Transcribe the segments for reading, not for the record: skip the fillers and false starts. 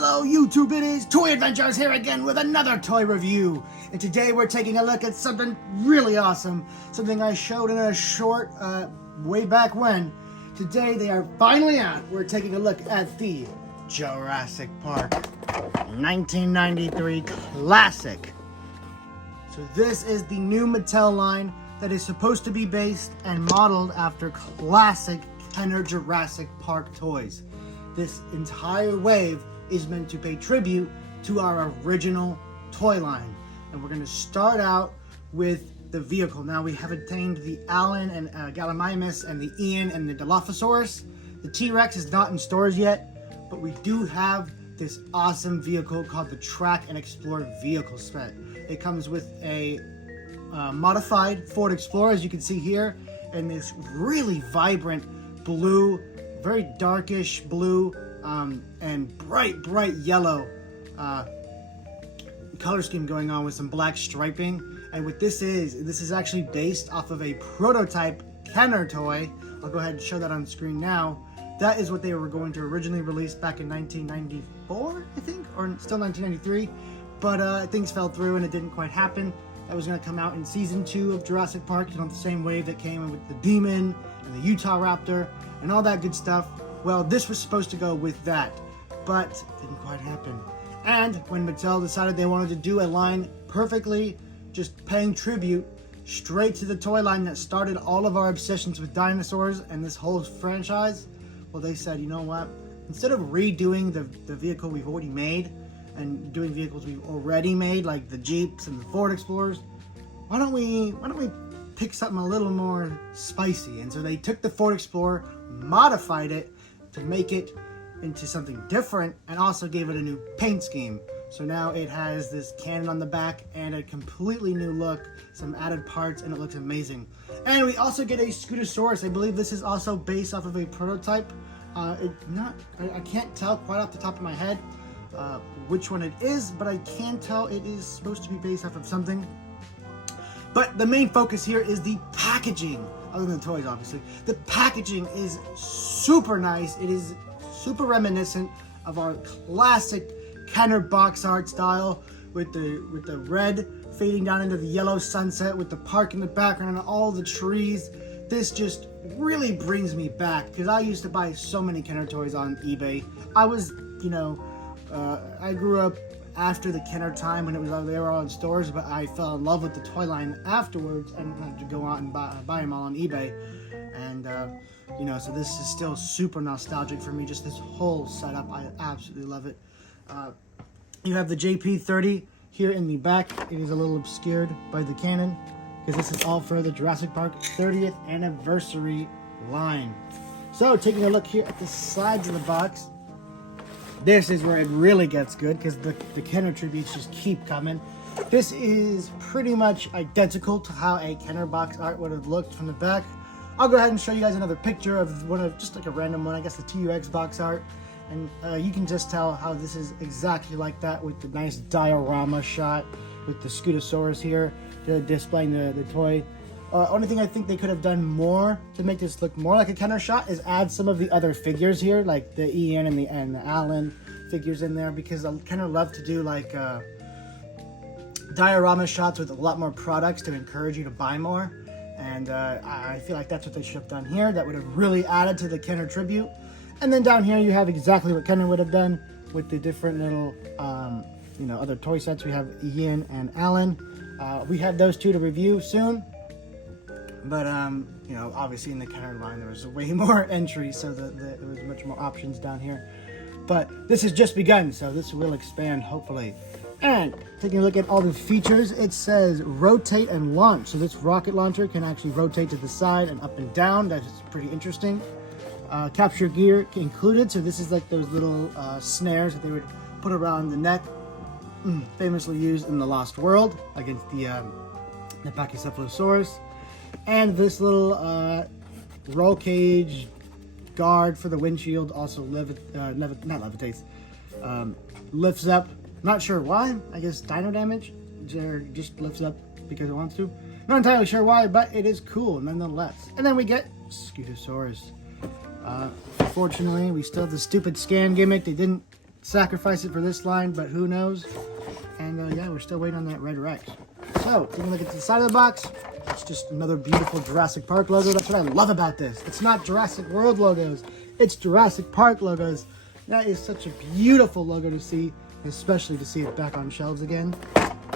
Hello YouTube, it is Toy Adventures here again with another toy review. And today we're taking a look at something really awesome. Something I showed in a short way back when. Today they are finally out. We're taking a look at the Jurassic Park 1993 Classic. So this is the new Mattel line that is supposed to be based and modeled after classic Kenner Jurassic Park toys. This entire wave is meant to pay tribute to our original toy line. And we're going to start out with the vehicle. Now we have obtained the Alan and Gallimimus and the Ian and the Dilophosaurus. The T-Rex is not in stores yet, but we do have this awesome vehicle called the Track and Explore vehicle set. It comes with a modified Ford Explorer, as you can see here, and this really vibrant blue, very darkish blue, and bright yellow color scheme going on with some black striping. And what this is actually based off of a prototype Kenner toy. I'll go ahead and show that on screen now. That is what they were going to originally release back in 1994, I think, or still 1993. But things fell through and it didn't quite happen. That was going to come out in season 2 of Jurassic Park, on the same wave that came in with the Demon and the Utah Raptor and all that good stuff. Well, this was supposed to go with that, but it didn't quite happen. And when Mattel decided they wanted to do a line perfectly just paying tribute straight to the toy line that started all of our obsessions with dinosaurs and this whole franchise, well, they said, you know what? Instead of redoing the vehicle we've already made and doing vehicles we've already made, like the Jeeps and the Ford Explorers, why don't we pick something a little more spicy? And so they took the Ford Explorer, modified it to make it into something different, and also gave it a new paint scheme. So now it has this cannon on the back and a completely new look, some added parts, and it looks amazing. And we also get a Scutosaurus. I believe this is also based off of a prototype. I can't tell quite off the top of my head which one it is, but I can tell it is supposed to be based off of something. But the main focus here is the packaging, other than the toys, obviously. The packaging is super nice. It is super reminiscent of our classic Kenner box art style, with the red fading down into the yellow sunset, with the park in the background and all the trees. This just really brings me back, because I used to buy so many Kenner toys on eBay. I was, I grew up after the Kenner time when they were all in stores, but I fell in love with the toy line afterwards and had to go out and buy them all on eBay. And so this is still super nostalgic for me. Just this whole setup, I absolutely love it. You have the JP30 here in the back. It is a little obscured by the cannon, because this is all for the Jurassic Park 30th anniversary line. So taking a look here at the sides of the box, this is where it really gets good, because the Kenner tributes just keep coming. This is pretty much identical to how a Kenner box art would have looked from the back. I'll go ahead and show you guys another picture of one of, just like a random one, I guess the TUX box art. And you can just tell how this is exactly like that, with the nice diorama shot with the Scutosaurus here displaying the toy. Only thing I think they could have done more to make this look more like a Kenner shot is add some of the other figures here, like the Ian and the Alan figures in there, because Kenner love to do like diorama shots with a lot more products to encourage you to buy more. And I feel like that's what they should have done here. That would have really added to the Kenner tribute. And then down here you have exactly what Kenner would have done with the different little other toy sets. We have Ian and Alan. We have those two to review soon. But, obviously in the Kenner line, there was way more entries, so there was much more options down here. But this has just begun, so this will expand, hopefully. And taking a look at all the features, it says rotate and launch. So this rocket launcher can actually rotate to the side and up and down. That is pretty interesting. Capture gear included. So this is like those little snares that they would put around the neck, famously used in The Lost World against the Pachycephalosaurus. And this little roll cage guard for the windshield also levitates, lifts up. Not sure why. I guess dino damage, or just lifts up because it wants to. Not entirely sure why, but it is cool nonetheless. And then we get Scutosaurus. Fortunately, we still have the stupid scan gimmick. They didn't sacrifice it for this line, but who knows? And yeah, we're still waiting on that red Rex. So, taking a look at the side of the box, it's just another beautiful Jurassic Park logo. That's what I love about this. It's not Jurassic World logos, it's Jurassic Park logos. That is such a beautiful logo to see, especially to see it back on shelves again.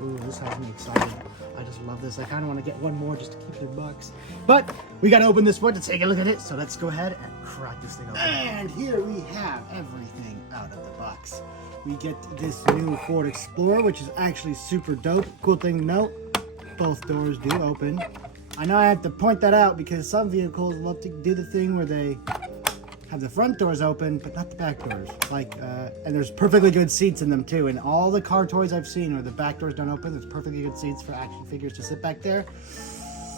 Ooh, this has me excited. I just love this. I kind of want to get one more just to keep it in box. But we got to open this one to take a look at it. So let's go ahead and crack this thing open. And here we have everything out of the box. We get this new Ford Explorer, which is actually super dope. Cool thing to note, both doors do open. I know I have to point that out because some vehicles love to do the thing where they have the front doors open, but not the back doors. And there's perfectly good seats in them too. And all the car toys I've seen where the back doors don't open, there's perfectly good seats for action figures to sit back there.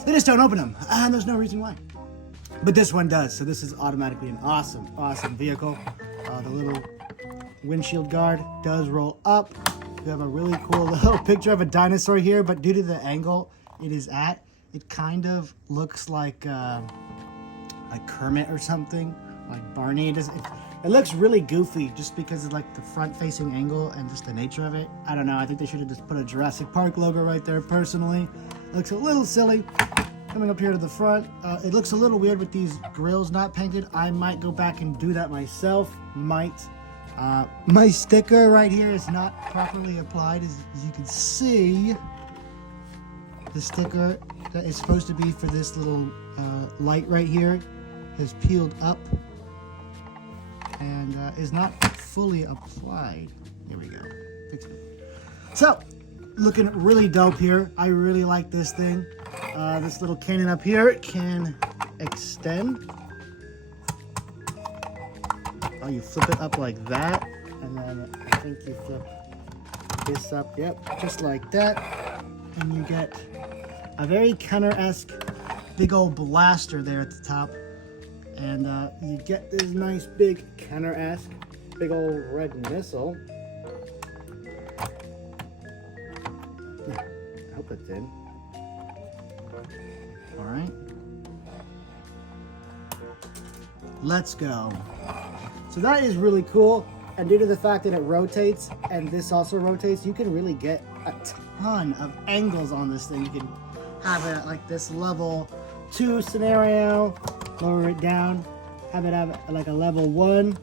They just don't open them, and there's no reason why. But this one does, so this is automatically an awesome, awesome vehicle. The little windshield guard does roll up. We have a really cool little picture of a dinosaur here, but due to the angle it is at, it kind of looks like Kermit or something. Like Barney. It looks really goofy just because of like the front facing angle and just the nature of it. I don't know, I think they should have just put a Jurassic Park logo right there personally. It looks a little silly. Coming up here to the front, it looks a little weird with these grills not painted. I might go back and do that myself. My sticker right here is not properly applied, as you can see. The sticker that is supposed to be for this little light right here has peeled up and is not fully applied. Here we go. Fix it. So, looking really dope here. I really like this thing. This little cannon up here can extend. Oh, you flip it up like that, and then I think you flip this up. Yep, just like that, and you get a very Kenner-esque big old blaster there at the top. And you get this nice big Kenner-esque big old red missile. I hope it's in. Alright. Let's go. So that is really cool. And due to the fact that it rotates, and this also rotates, you can really get a ton of angles on this thing. You can have it like this level 2 scenario. Lower it down, have it have like a level 1,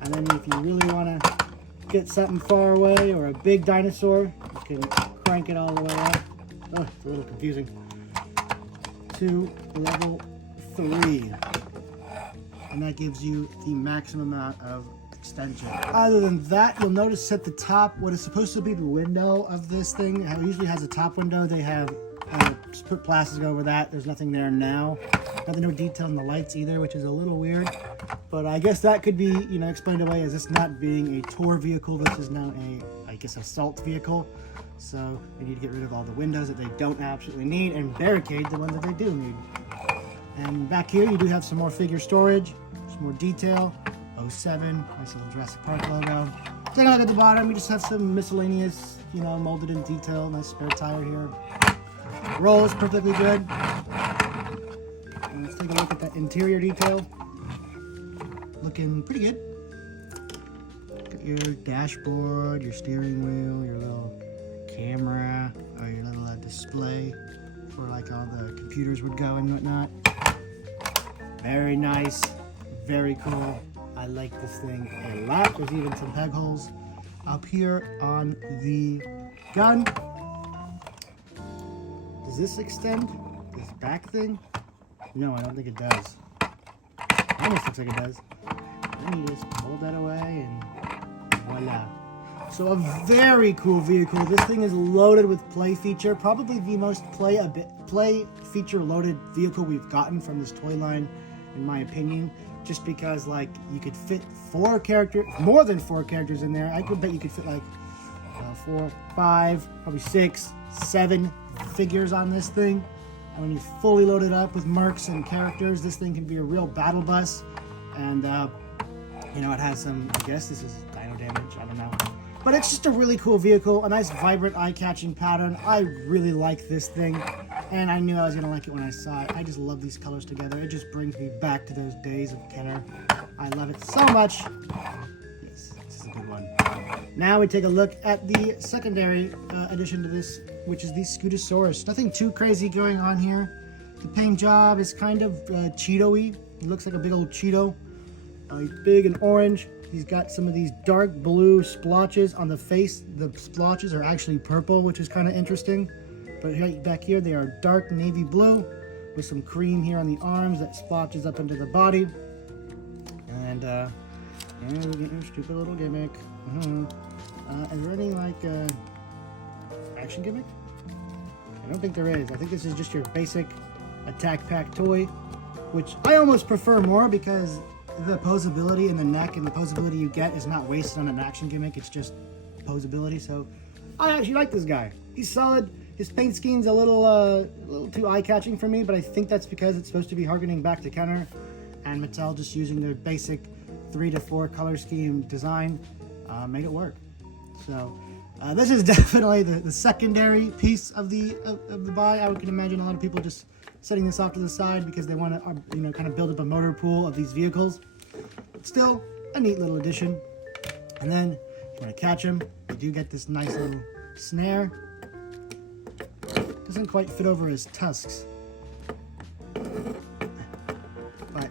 and then if you really want to get something far away or a big dinosaur, you can crank it all the way up. Oh, it's a little confusing. To level 3, and that gives you the maximum amount of extension. Other than that, you'll notice at the top what is supposed to be the window of this thing. It usually has a top window. They have just put plastic over that. There's nothing there now. No detail in the lights either, which is a little weird. But I guess that could be, explained away as this not being a tour vehicle. This is now I guess, assault vehicle. So they need to get rid of all the windows that they don't absolutely need and barricade the ones that they do need. And back here, you do have some more figure storage, some more detail. 07, nice little Jurassic Park logo. Take a look at the bottom. We just have some miscellaneous, molded in detail. Nice spare tire here. Rolls perfectly good. And let's take a look at that interior detail. Looking pretty good. Got your dashboard, your steering wheel, your little camera, or your little display where like all the computers would go and whatnot. Very nice, very cool. I like this thing a lot. There's even some peg holes up here on the gun. Does this extend? This back thing? No, I don't think it does. Almost looks like it does. Then you just pull that away and voila. So a very cool vehicle. This thing is loaded with play feature. Probably the most play feature loaded vehicle we've gotten from this toy line, in my opinion. Just because you could fit 4 characters, more than 4 characters in there. I could bet you could fit 4, 5, probably 6, 7 figures on this thing. And when you fully load it up with mercs and characters, this thing can be a real battle bus. And it has some, I guess this is dino damage, I don't know. But it's just a really cool vehicle, a nice vibrant eye-catching pattern. I really like this thing, and I knew I was gonna like it when I saw it. I just love these colors together. It just brings me back to those days of Kenner. I love it so much. good one. Now we take a look at the secondary addition to this, which is the Scutosaurus. Nothing too crazy going on here. The paint job is kind of Cheeto-y. It looks like a big old Cheeto. He's big and orange. He's got some of these dark blue splotches on the face. The splotches are actually purple, which is kind of interesting. But right back here, they are dark navy blue with some cream here on the arms that splotches up into the body. And we get your stupid little gimmick. Is there any like action gimmick? I don't think there is. I think this is just your basic attack pack toy, which I almost prefer more because the posability in the neck and the posability you get is not wasted on an action gimmick. It's just posability. So I actually like this guy. He's solid. His paint scheme's a little too eye-catching for me, but I think that's because it's supposed to be harkening back to Kenner, and Mattel just using their basic 3 to 4 color scheme design made it work. So this is definitely the secondary piece of the buy. I can imagine a lot of people just setting this off to the side because they want to kind of build up a motor pool of these vehicles. But still a neat little addition. And then if you want to catch him, you do get this nice little snare. Doesn't quite fit over his tusks, but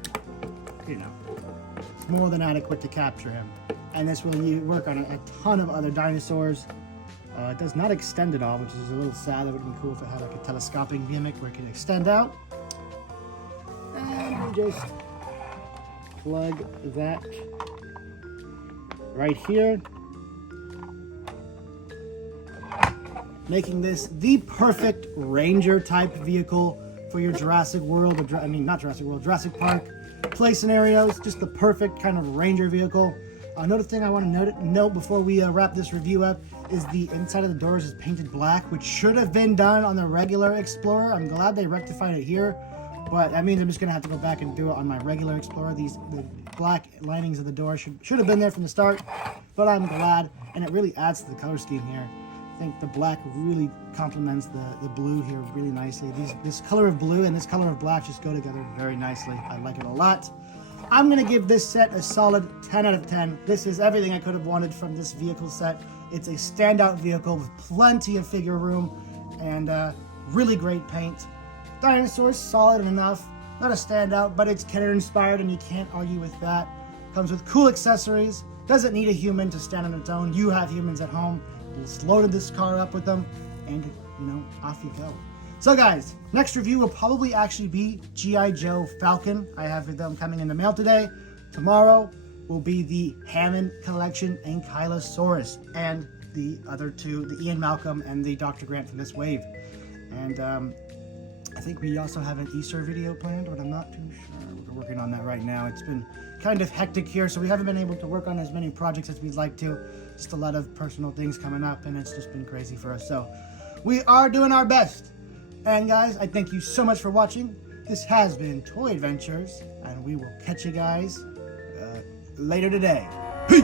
it's more than adequate to capture him. And this will work on a ton of other dinosaurs. It does not extend at all, which is a little sad. That would be cool if it had like a telescopic gimmick where it could extend out. And we just plug that right here, making this the perfect Ranger type vehicle for your Jurassic World, Jurassic Park play scenarios. Just the perfect kind of Ranger vehicle. Another thing I want to note before we wrap this review up is the inside of the doors is painted black, which should have been done on the regular Explorer. I'm glad they rectified it here, but that means I'm just going to have to go back and do it on my regular Explorer. The black linings of the door should have been there from the start, but I'm glad, and it really adds to the color scheme here. I think the black really complements the blue here really nicely. This color of blue and this color of black just go together very nicely. I like it a lot. I'm going to give this set a solid 10 out of 10. This is everything I could have wanted from this vehicle set. It's a standout vehicle with plenty of figure room and really great paint. Dinosaur's solid enough. Not a standout, but it's Kenner inspired and you can't argue with that. Comes with cool accessories. Doesn't need a human to stand on its own. You have humans at home. Just loaded this car up with them and off you go. So guys, next review will probably actually be G.I. Joe Falcon. I have them coming in the mail today. Tomorrow will be the Hammond Collection Ankylosaurus and the other two, the Ian Malcolm and the Dr. Grant from this wave. And I think we also have an Easter video planned, but I'm not too sure. We're working on that right now. It's been kind of hectic here, so we haven't been able to work on as many projects as we'd like to. Just a lot of personal things coming up, and it's just been crazy for us. So we are doing our best. And guys, I thank you so much for watching. This has been Toy Adventures, and we will catch you guys later today. Peace!